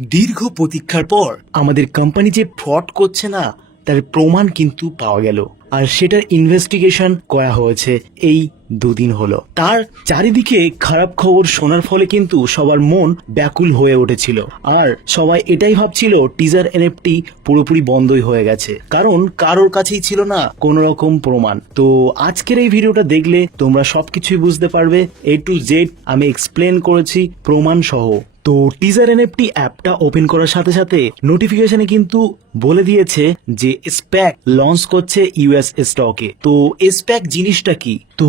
দীর্ঘ প্রতীক্ষার পর আমাদের কোম্পানি যে ফ্রড করছে না তার প্রমাণ কিন্তু পাওয়া গেল, আর সেটার ইনভেস্টিগেশন করা হয়েছে এই দুদিন হলো। তার চারিদিকে খারাপ খবর শোনার ফলে কিন্তু সবার মন ব্যাকুল হয়ে উঠেছিল, আর সবাই এটাই ভাবছিল টিজার এনএফটি পুরোপুরি বন্ধই হয়ে গেছে, কারণ কারোর কাছেই ছিল না কোনো রকম প্রমাণ। তো আজকের এই ভিডিওটা দেখলে তোমরা সবকিছুই বুঝতে পারবে, A to Z আমি এক্সপ্লেন করেছি প্রমাণ সহ। তো টিজার এনএফটি অ্যাপটা ওপেন করার সাথে সাথে নোটিফিকেশনে কিন্তু বলে দিয়েছে যে স্প্যাক লঞ্চ করছে ইউএস স্টকে। তো স্প্যাক জিনিসটা কি? তো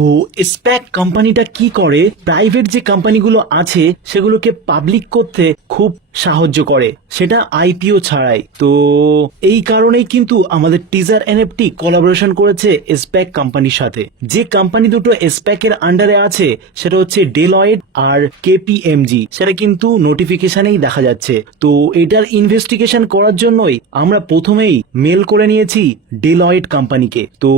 স্প্যাক কোম্পানিটা কি করে, প্রাইভেট যে কোম্পানিগুলো আছে সেগুলোকে পাবলিক করতে খুব সাহায্য করে, সেটা আইপিও ছাড়াই। তো এই কারণেই কিন্তু আমাদের টিজার এনএফটি কোলাবোরেশন করেছে স্প্যাক কোম্পানির সাথে। যে কোম্পানি দুটো স্প্যাকের আন্ডারে আছে সেটা হচ্ছে ডেলয়েট আর কেপিএমজি, সেটা কিন্তু নোটিফিকেশনেই দেখা যাচ্ছে। তো এটার ইনভেস্টিগেশন করার জন্যই আমরা প্রথমেই মেল করে নিয়েছি ডেলয়েট কোম্পানিকে। তো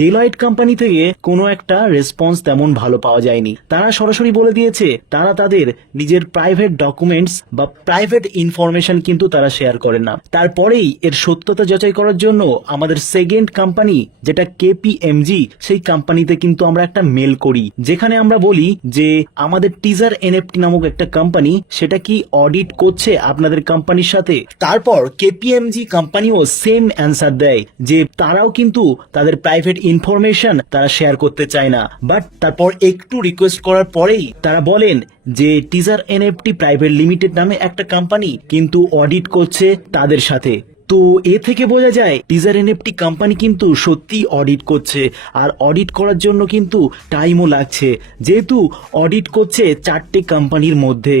ডেলয়েট কোম্পানি থেকে কোনো একটা রেসপন্স তেমন ভালো পাওয়া যায়নি। তারা সরাসরি বলে দিয়েছে তারা তাদের নিজের প্রাইভেট ডকুমেন্টস বা প্রাইভেট ইনফরমেশন কিন্তু তারা শেয়ার করে না। তারপরেই এর সত্যতা যাচাই করার জন্য আমাদের সেকেন্ড কোম্পানি যেটা কেপিএমজি, সেই কোম্পানিতে কিন্তু আমরা একটা মেল করি, যেখানে আমরা বলি যে আমাদের টিজার এনএফটি নামক একটা কোম্পানি সেটা কি অডিট করছে আপনাদের কোম্পানির সাথে। তারপর কেপিএমজি কোম্পানিও সেম অ্যান্সার দেয় যে তারাও কিন্তু তাদের প্রাইভেট ইনফরমেশন তারা শেয়ার করতে চায় না। বাট তারপর একটু রিকোয়েস্ট করার পরেই তারা বলেন যে টিজার এনএফটি প্রাইভেট লিমিটেড নামে একটা কোম্পানি কিন্তু অডিট করছে তাদের সাথে। তো এ থেকে বোঝা যায় টিজার এনএফটি কোম্পানি কিন্তু সত্যি অডিট করছে, আর অডিট করার জন্য কিন্তু টাইমও লাগছে, যেহেতু অডিট করছে 4টে কোম্পানির মধ্যে।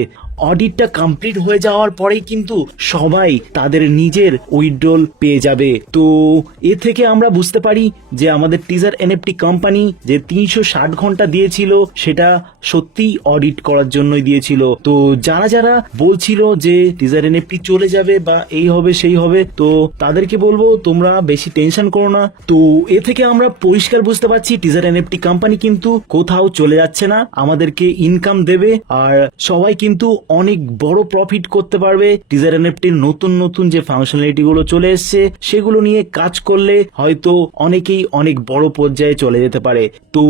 অডিটটা কমপ্লিট হয়ে যাওয়ার পরেই কিন্তু সবাই তাদের নিজের উইথড্রল পেয়ে যাবে। তো এ থেকে আমরা বুঝতে পারি যে আমাদের টিজার এনএফটি কোম্পানি যে 360 ঘন্টা দিয়েছিল সেটা সত্যি অডিট করার জন্যই দিয়েছিল। তো যারা যারা বলছিল যে টিজার এনএফটি চলে যাবে বা এই হবে সেই হবে, তো তাদেরকে বলবো তোমরা বেশি টেনশন করো না। তো এ থেকে আমরা পরিষ্কার বুঝতে পারছি টিজার এনএফটি কোম্পানি কিন্তু কোথাও চলে যাচ্ছে না, আমাদেরকে ইনকাম দেবে, আর সবাই কিন্তু অনেক বড় প্রফিট করতে পারবে। টিজার এনএফটির নতুন নতুন যে ফাংশনালিটি গুলো চলে এসছে সেগুলো নিয়ে কাজ করলে হয়তো অনেকেই অনেক বড় পর্যায়ে চলে যেতে পারে। তো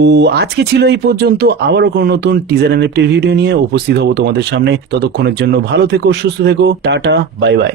আজকে ছিল এই পর্যন্ত, আবারও কোনো নতুন টিজার এনএফটির ভিডিও নিয়ে উপস্থিত হব তোমাদের সামনে। ততক্ষণের জন্য ভালো থেকো, সুস্থ থেকো, টাটা, বাই বাই।